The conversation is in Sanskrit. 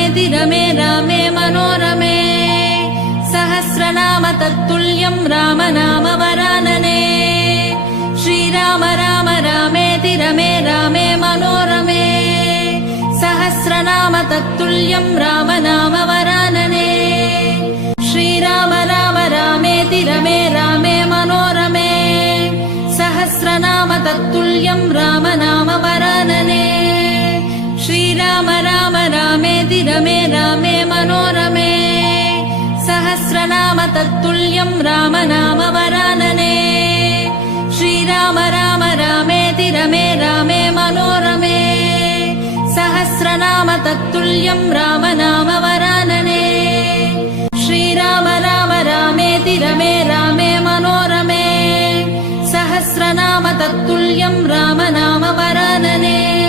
रामेति रमे रामे मनोरमे सहस्रनाम तत्तुल्यं राम नाम वरानने श्रीराम राम रामेति रमे रामे मनोरमे सहस्रनाम तत्तुल्यं राम नाम वरानने श्रीराम राम रामेति रमे रामे मनोरमे सहस्रनाम तत्तुल्यं राम नाम वरानने श्रीराम राम रामेति रमे रामे मनोरमे सहस्रनाम तत्तुल्यं राम नाम वरानने श्रीराम राम रामेति रमे रामे मनोरमे सहस्रनाम तत्तुल्यं राम नाम वरानने श्रीराम राम रामेति रमे रामे मनोरमे सहस्रनाम तत्तुल्यं राम नाम वरानने